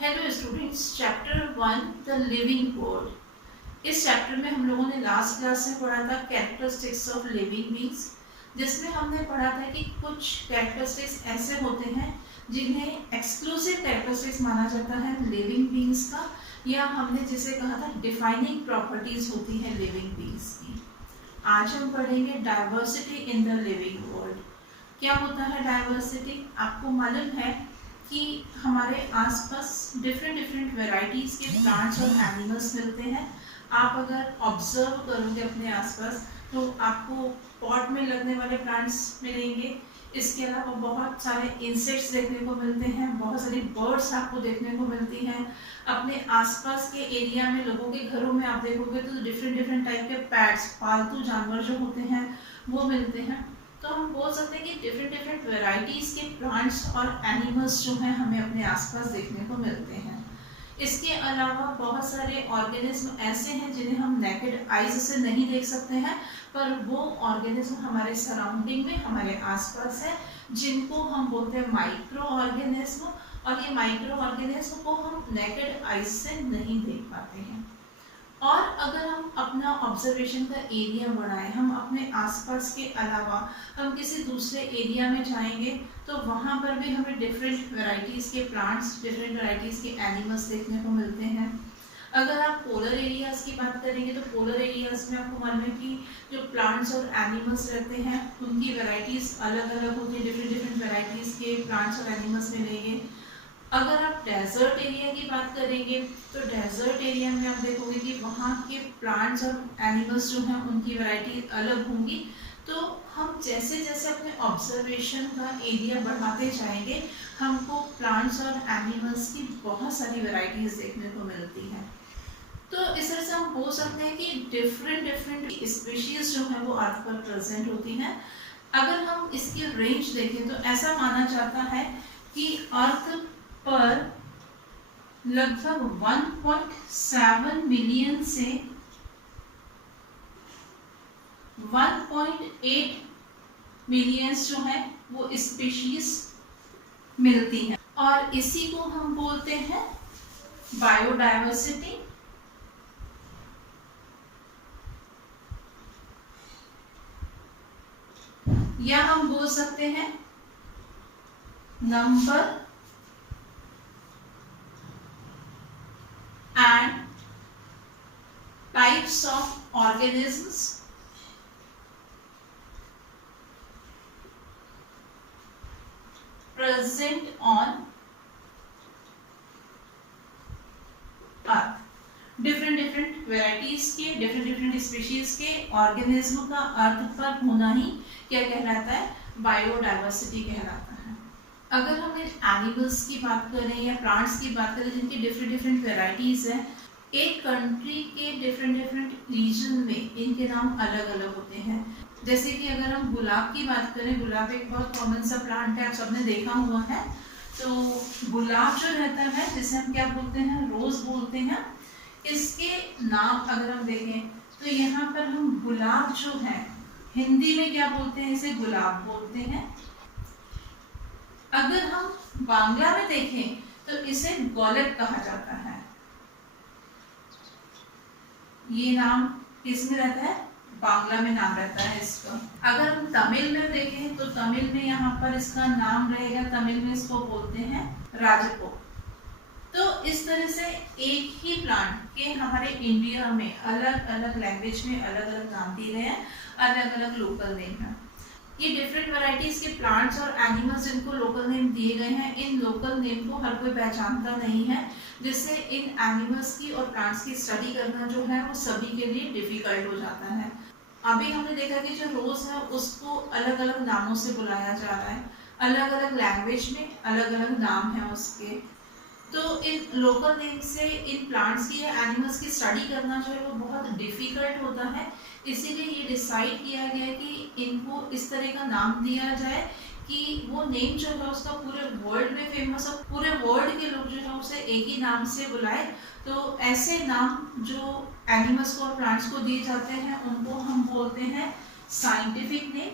Hello students, chapter 1 the living world. इस chapter में हम लोगों ने लास्ट क्लास में पढ़ा था कैरेक्टरिस्टिक्स ऑफ लिविंग बींग्स, जिसमें हमने पढ़ा था कि कुछ कैरेक्टरिस्टिक्स ऐसे होते हैं जिन्हें एक्सक्लूसिव कैरेक्टरिस्टिक्स माना जाता है लिविंग बींग्स का, या हमने जिसे कहा था डिफाइनिंग प्रॉपर्टीज होती हैं लिविंग बींग्स की। आज हम पढ़ेंगे diversity in the living world. क्या होता है डाइवर्सिटी? आपको मालूम है कि हमारे आसपास डिफरेंट डिफरेंट वैरायटीज़ के प्लांट्स और एनिमल्स मिलते हैं। आप अगर ऑब्जर्व करोगे अपने आसपास तो आपको पॉट में लगने वाले प्लांट्स मिलेंगे। इसके अलावा बहुत सारे इंसेक्ट्स देखने को मिलते हैं, बहुत सारी बर्ड्स आपको देखने को मिलती हैं। अपने आसपास के एरिया में लोगों के घरों में आप देखोगे तो डिफरेंट डिफरेंट टाइप के पेट्स, पालतू जानवर जो होते हैं वो मिलते हैं। तो हम बोल सकते हैं कि डिफरेंट डिफरेंट वेराइटीज़ के प्लांट्स और एनिमल्स जो हैं हमें अपने आसपास देखने को मिलते हैं। इसके अलावा बहुत सारे ऑर्गेनिज्म ऐसे हैं जिन्हें हम नेकेड आइज से नहीं देख सकते हैं, पर वो ऑर्गेनिज्म हमारे सराउंडिंग में हमारे आसपास है, जिनको हम बोलते हैं माइक्रो ऑर्गेनिज्म। और ये माइक्रो ऑर्गेनिज्म को हम नेकेड आइज से नहीं देख पाते हैं। और अगर हम अपना ऑब्जर्वेशन का एरिया बढ़ाएं, हम अपने आसपास के अलावा हम किसी दूसरे एरिया में जाएंगे तो वहाँ पर भी हमें डिफरेंट वैरायटीज़ के प्लांट्स, डिफरेंट वैरायटीज़ के एनिमल्स देखने को मिलते हैं। अगर आप पोलर एरियाज़ की बात करेंगे तो पोलर एरियाज़ में आपको मालूम है कि जो प्लांट्स और एनिमल्स रहते हैं उनकी वैरायटीज़ अलग अलग होती है, डिफरेंट डिफरेंट वैरायटीज़ के प्लांट्स और एनिमल्स मिलेंगे। अगर आप डेजर्ट एरिया की बात करेंगे तो डेजर्ट एरिया में आप देखोगे कि वहाँ के प्लांट्स और एनिमल्स जो हैं उनकी वैरायटी अलग होंगी। तो हम जैसे जैसे अपने ऑब्जर्वेशन का एरिया बढ़ाते जाएंगे हमको प्लांट्स और एनिमल्स की बहुत सारी वैरायटीज देखने को मिलती हैं। तो इस तरह से हम बोल सकते हैं कि डिफरेंट डिफरेंट स्पीशीज जो है वो अर्थ पर प्रेजेंट होती हैं। अगर हम इसकी रेंज देखें तो ऐसा माना जाता है कि अर्थ पर लगभग 1.7 मिलियन से 1.8 मिलियंस जो है वो स्पीशीज मिलती हैं, और इसी को हम बोलते हैं बायोडाइवर्सिटी। या हम बोल सकते हैं number and types of organisms present on earth। Different different varieties के, डिफरेंट डिफरेंट स्पीशीज के ऑर्गेनिज्म का अर्थ पर होना ही क्या कहलाता है? बायोडाइवर्सिटी कहलाता है। अगर हम इन एनिमल्स की बात करें या प्लांट्स की बात करें जिनकी डिफरेंट डिफरेंट वेराइटीज़ हैं, एक कंट्री के डिफरेंट डिफरेंट रीजन में इनके नाम अलग अलग होते हैं। जैसे कि अगर हम गुलाब की बात करें, गुलाब एक बहुत कॉमन सा प्लांट है, आप सबने देखा हुआ है। तो गुलाब जो रहता है जिसे हम क्या बोलते हैं? रोज़ बोलते हैं। इसके नाम अगर हम देखें तो यहाँ पर हम गुलाब जो है हिंदी में क्या बोलते हैं? इसे गुलाब बोलते हैं। अगर हम बांग्ला में देखें तो इसे गौलक कहा जाता है। ये नाम किसमें रहता है? बांग्ला में नाम रहता है इसका। अगर हम तमिल में देखें तो तमिल में यहाँ पर इसका नाम रहेगा, तमिल में इसको बोलते हैं राजको। तो इस तरह से एक ही प्लांट के हमारे इंडिया में अलग अलग लैंग्वेज में अलग अलग नाम दिए गए हैं, अलग अलग लोकल नेम है। ये डिफरेंट वैरायटीज के प्लांट्स और एनिमल्स जिनको लोकल नेम दिए गए हैं, इन लोकल नेम को हर कोई पहचानता नहीं है, जिससे इन एनिमल्स की और प्लांट्स की स्टडी करना जो है वो सभी के लिए डिफिकल्ट हो जाता है। अभी हमने देखा कि जो रोज है उसको अलग अलग नामों से बुलाया जा रहा है, अलग अलग लैंग्वेज में अलग अलग नाम है उसके। तो इन लोकल नेम से इन प्लांट्स की या एनिमल्स की स्टडी करना जो है वो बहुत डिफिकल्ट होता है। इसीलिए ये डिसाइड किया गया कि इनको इस तरह का नाम दिया जाए कि वो नेम जो है उसका पूरे वर्ल्ड में फेमस हो, पूरे वर्ल्ड के लोग जो है उसे एक ही नाम से बुलाए। तो ऐसे नाम जो एनिमल्स को और प्लांट्स को दिए जाते हैं उनको हम बोलते हैं साइंटिफिक नेम।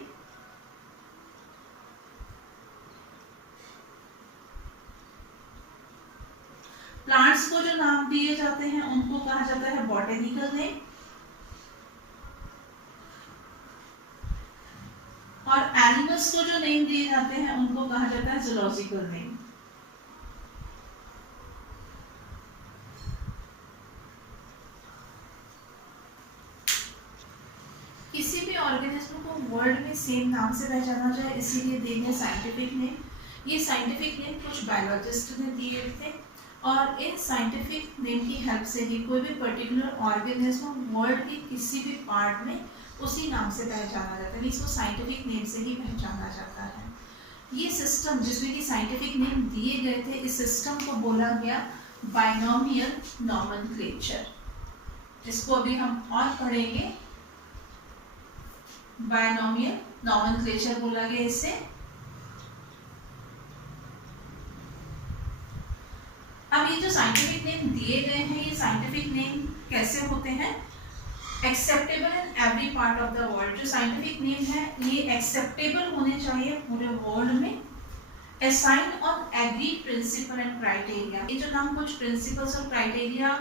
प्लांट्स को जो नाम दिए जाते हैं उनको कहा जाता है बॉटेनिकल नेम, और एनिमल्स को जो नेम दिए जाते हैं उनको कहा जाता है जूलॉजिकल नेम। किसी भी ऑर्गेनिज्म को वर्ल्ड में सेम नाम से पहचाना जाए इसीलिए देंगे साइंटिफिक नेम। ये साइंटिफिक नेम कुछ बायोलॉजिस्ट ने दिए थे और इन साइंटिफिक नेम की हेल्प से ही कोई भी पर्टिकुलर ऑर्गेनिज्म वर्ल्ड के किसी भी पार्ट में उसी नाम से पहचाना जाता है, इसको साइंटिफिक नेम से ही पहचाना जाता है। ये सिस्टम जिसमें कि साइंटिफिक नेम दिए गए थे, इस सिस्टम को बोला गया बाइनोमियल नॉमेनक्लेचर, जिसको अभी हम और पढ़ेंगे। बाइनोमियल नॉमेनक्लेचर बोला गया इसे। अब ये जो साइंटिफिक नेम दिए गए हैं, ये साइंटिफिक नेम कैसे होते हैं? Acceptable in every part of the world. जो साइंटिफिक नेम है ये एक्सेप्टेबल होने चाहिए पूरे वर्ल्ड में। Assign on agree principle and criteria. ये जो नाम कुछ प्रिंसिपल्स और क्राइटेरिया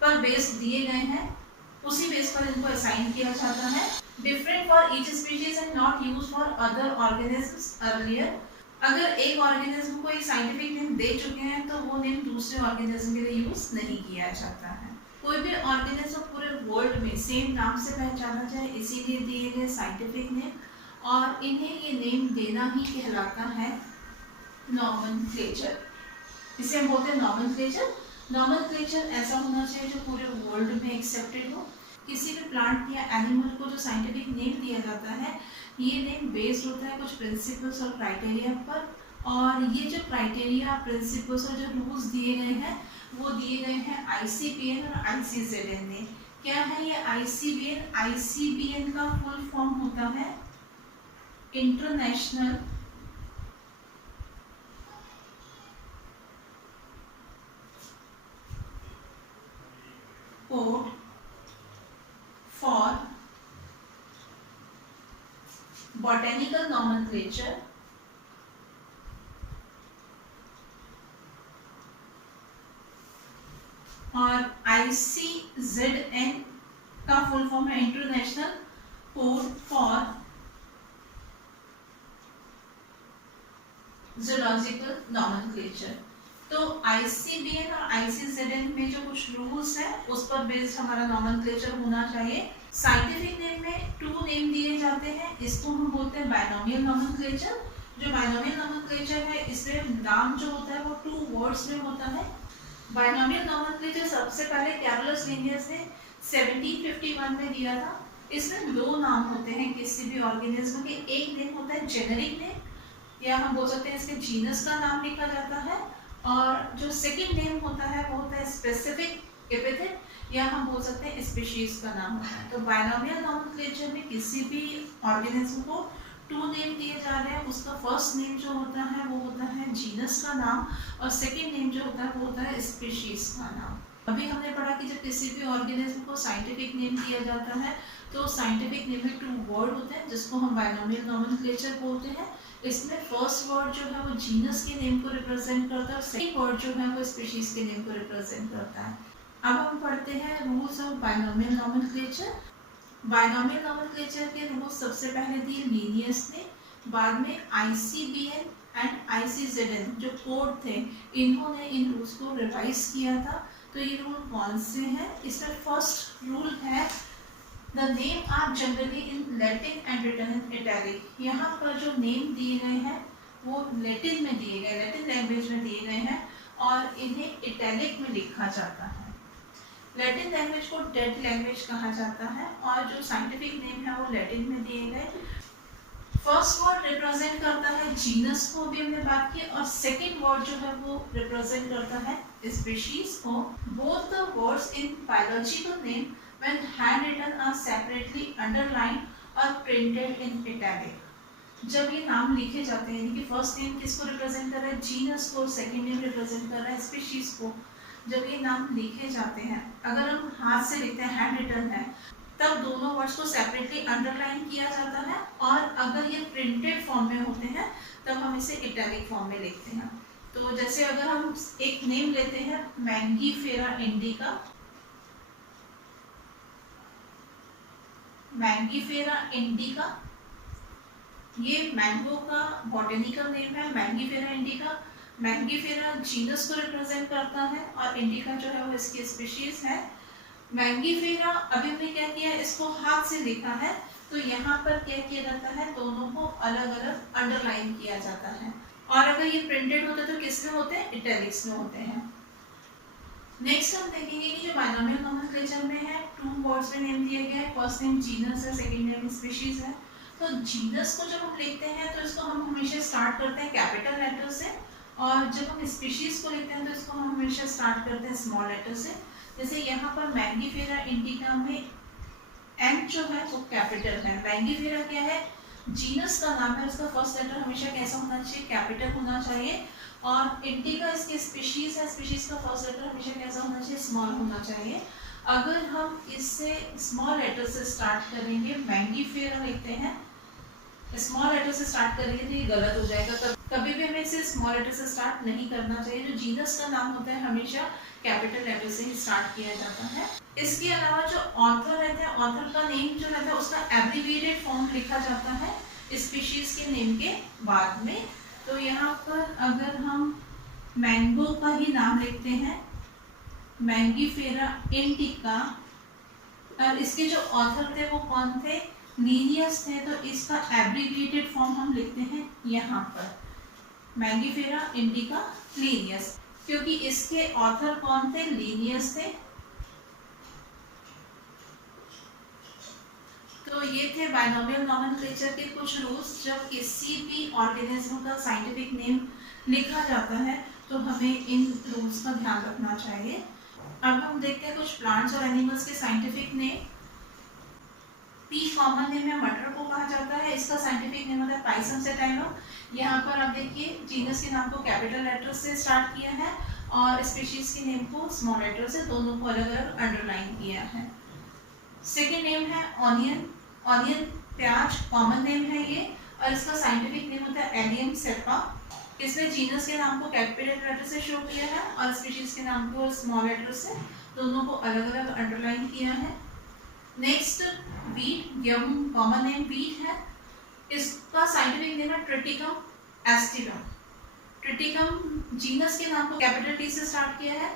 पर बेस दिए गए हैं उसी बेस पर इनको असाइन किया जाता है। Different for each species and not used for other organisms earlier. अगर एक ऑर्गेनिज्म को एक साइंटिफिक नेम दे चुके हैं तो वो नेम दूसरे ऑर्गेनिज्म के लिए यूज नहीं किया जाता है। कोई भी ऑर्गेनिज्म पूरे वर्ल्ड में सेम नाम से पहचाना जाए इसीलिए दिए गए साइंटिफिक नेम, और इन्हें ये नेम देना ही कहलाता है नॉमेनक्लेचर। इसे हम बोलते हैं नॉमेनक्लेचर। नॉमेनक्लेचर ऐसा होना चाहिए जो पूरे वर्ल्ड में एक्सेप्टेड हो। किसी भी प्लांट या एनिमल को जो साइंटिफिक नेम दिया जाता है ये नेम बेस्ड होता है कुछ प्रिंसिपल्स और क्राइटेरिया पर, और ये जो क्राइटेरिया, प्रिंसिपल्स और जो रूल्स दिए गए हैं वो दिए गए हैं ICBN और ICZN ने। क्या है ये ICBN? ICBN का फुल फॉर्म होता है international code for botanical nomenclature, और ICZN का फुल फॉर्म है international code for zoological nomenclature. तो ICBN और ICZN में जो कुछ रूल्स है उस पर बेस्ड हमारा नॉमेनक्लेचर होना चाहिए। साइंटिफिक नेम में 2 नेम दिए जाते हैं, इसको हम बोलते हैं बाइनोमियल नॉमेनक्लेचर। जो बाइनोमियल नॉमेनक्लेचर है इसमें नाम जो होता है वो 2 वर्ड्स में होता है। बाइनोमियल नॉमेनक्लेचर सबसे पहले कैरोलस लिनियस ने 1751 में दिया था। इसमें 2 नाम होते हैं किसी भी ऑर्गेनिज्म के। एक नेम होता है जेनेरिक नेम, या हम बोल सकते हैं इसके जीनस का नाम लिखा जाता है, और जो सेकंड नेम होता है वो होता है स्पेसिफिक एपिथेट, या हम बोल सकते हैं स्पीशीज का नाम होता है। तो बाइनोमियल नॉमेनक्लेचर में किसी भी ऑर्गेनिज्म को 2 नेम दिए जा रहे हैं। उसका फर्स्ट नेम जो होता है वो होता है जीनस का नाम, और सेकंड नेम जो होता है वो होता है स्पीशीज का नाम। अभी हमने पढ़ा कि जब किसी भी ऑर्गेनिज्म को साइंटिफिक नेम दिया जाता है तो साइंटिफिक नेम में 2 वर्ड होते हैं जिसको हम बाइनोमियल नॉमेनक्लेचर बोलते हैं। इसमें फर्स्ट वर्ड जो है वो जीनस के नेम को रिप्रेजेंट करता है और सेकंड वर्ड जो है वो स्पीशीज के नेम को रिप्रेजेंट करता है। अब हम पढ़ते हैं rules of binomial nomenclature. Binomial nomenclature के रूल्स सबसे पहले दिए लिनियस ने, बाद में ICBN एंड ICZN जो कोड थे इन्होंने इन रूल्स को रिवाइज किया था। तो ये रूल कौन से हैं? इसमें फर्स्ट रूल है the name are generally in Latin and written in italic. यहाँ पर जो नेम दिए गए हैं वो लैटिन में दिए गए, लैटिन लैंग्वेज में दिए गए हैं और इन्हें इटैलिक में लिखा जाता है। लैटिन लैंग्वेज को डेड लैंग्वेज कहा जाता है और जो साइंटिफिक नेम है वो लैटिन में दिए गए। फर्स्ट वर्ड रिप्रेजेंट करता है जीनस को, अभी हमने बात की, और सेकंड वर्ड जो है वो रिप्रेजेंट करता है स्पीशीज को। Both the words in biological name when hand written are separately underlined or printed in italic। जब ये नाम लिखे जाते हैं यानी कि फर्स्ट नेम किसको रिप्रेजेंट कर रहा है? जीनस को, सेकंड नेम रिप्रेजेंट कर रहा है स्पीशीज को। जब ये नाम लिखे जाते हैं, अगर हम हाथ से लिखते हैं, हैंड रिटन है, तब दोनों वर्ड्स को सेपरेटली अंडरलाइन किया जाता है, और अगर ये प्रिंटेड फॉर्म में होते हैं तब हम इसे इटैलिक फॉर्म में लिखते हैं। तो जैसे अगर हम एक नेम लेते हैं मैंगीफेरा इंडिका, मैंगीफेरा इंडिका, ये मैंगो का बॉटनिकल नेम है मैंगीफेरा इंडिका। मैंगीफेरा जीनस को रिप्रेजेंट करता है और इंडिका जो है वो इसकी स्पीशीज है। मैंगीफेरा अभी हमने क्या किया है, इसको हाथ से लिखा है, तो यहाँ पर क्या किया जाता है, दोनों को अलग अलग अंडरलाइन किया जाता है। और अगर ये प्रिंटेड होते तो किस में होते हैं, इटैलिक्स में होते हैं। नेक्स्ट हम देखेंगे कि जो बायनोमियल नोमेनक्लेचर में है, टू वर्ड्स में नेम दिया गया है। फर्स्ट नेम जीनस है, सेकंड नेम स्पीशीज है। तो जीनस को जब हम लिखते हैं तो इसको हम हमेशा स्टार्ट करते हैं कैपिटल लेटर से, और जब हम स्पीशीज को लिखते हैं तो इसको हम हमेशा स्टार्ट करते हैं स्मॉल लेटर से। जैसे यहाँ पर मैंगीफेरा इंडिका में एम जो है वो कैपिटल है। मैंगीफेरा क्या है, जीनस का नाम है, उसका फर्स्ट लेटर हमेशा कैसा होना चाहिए, कैपिटल होना चाहिए। और इंडिका इसकी स्पीशीज है, स्पीशीज का फर्स्ट लेटर हमेशा कैसा होना चाहिए, स्मॉल होना चाहिए। अगर हम इससे स्मॉल लेटर से स्टार्ट करेंगे, मैंगीफेरा लिखते हैं, स्मॉल लेटर से स्टार्ट करेंगे तो ये गलत हो जाएगा। कभी भी हमें इसे स्मॉल लेटर से स्टार्ट नहीं करना चाहिए। जो जीनस का नाम होता है हमेशा कैपिटल लेटर से ही स्टार्ट किया जाता है। इसके अलावा जो ऑथर रहते हैं, ऑथर का नेम जो रहता है उसका एब्रिविएटेड फॉर्म लिखा जाता है स्पीशीज के नेम के बाद में। तो यहाँ पर अगर हम मैंगो का ही नाम लिखते हैं, मैंगीफेरा इंडिका, और इसके जो ऑथर थे वो कौन थे, लीनियस थे, तो इसका एब्रिविएटेड फॉर्म हम लिखते हैं यहाँ पर मैंगीफेरा इंडिका लीनियस, क्योंकि इसके ऑथर कौन थे, लीनियस थे। तो ये थे बायनोमियल नोमेनक्लेचर के कुछ रूल्स। जब किसी भी ऑर्गेनिज्म का साइंटिफिक नेम लिखा जाता है तो हमें इन रूल्स का ध्यान रखना चाहिए। अब हम देखते हैं कुछ प्लांट्स और एनिमल्स के scientific name. P common name है, मटर को कहा जाता है, इसका साइंटिफिक नेम होता है पाइसम सैटाइनम। यहाँ पर आप देखिए जीनस के नाम को कैपिटल लेटर से स्टार्ट किया है और स्पीशीज के नेम को स्मॉल लेटर से, दोनों को अलग अलग अंडरलाइन किया है। सेकेंड नेम है ऑनियन, ऑनियन प्याज कॉमन नेम है ये, और इसका साइंटिफिक नेम होता है एलियम सेपा। इसमें जीनस के नाम को कैपिटल लेटर से शो किया है और स्पीशीज के नाम को स्मॉल लेटर से, दोनों को अलग अलग अंडरलाइन किया है। नेक्स्ट वीट, गेहूं कॉमन नेम वीट है, इसका साइंटिफिक नेम है ट्रिटिकम एस्टिलम। ट्रिटिकम जीनस के नाम को कैपिटल टी से स्टार्ट किया है,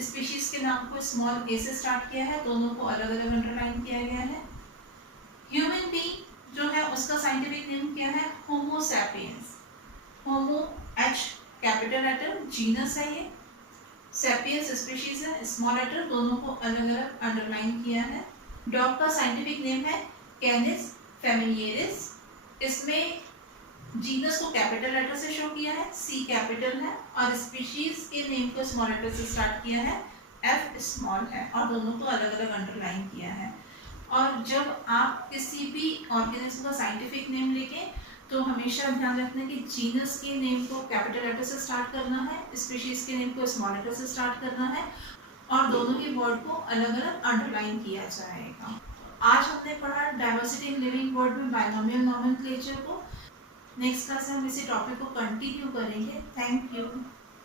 स्पीशीज के नाम को स्मॉल ए से स्टार्ट किया है, दोनों को अलग अलग अंडरलाइन किया गया है। ह्यूमन बीइंग जो है उसका साइंटिफिक नेम क्या है, होमो सैपियंस। होमो एच कैपिटल लेटर, जीनस है ये, सैपियंस स्पीशीज है, स्मॉल लेटर, दोनों को अलग अलग अंडरलाइन किया है। डॉग का साइंटिफिक नेम है कैनिस फेमिलियरिस, इसमें जीनस को कैपिटल लेटर से शो किया है, सी कैपिटल है, और स्पीशीज के नेम को स्मॉल लेटर से स्टार्ट किया है, एफ स्मॉल है, और दोनों को अलग अलग अंडरलाइन किया है। और जब आप किसी भी ऑर्गेनिज्म का साइंटिफिक नेम लिखें तो हमेशा ध्यान रखना कि जीनस के नेम को कैपिटल लेटर से स्टार्ट करना है, स्पीशीज के नेम को स्मॉल लेटर से स्टार्ट करना है, और दोनों ही वर्ड को अलग अलग अंडरलाइन किया जाएगा। आज हमने पढ़ा डाइवर्सिटी इन लिविंग वर्ड में बायनोमियल नोमेनक्लेचर को। नेक्स्ट क्लास में हम इसी टॉपिक को कंटिन्यू करेंगे। Thank you.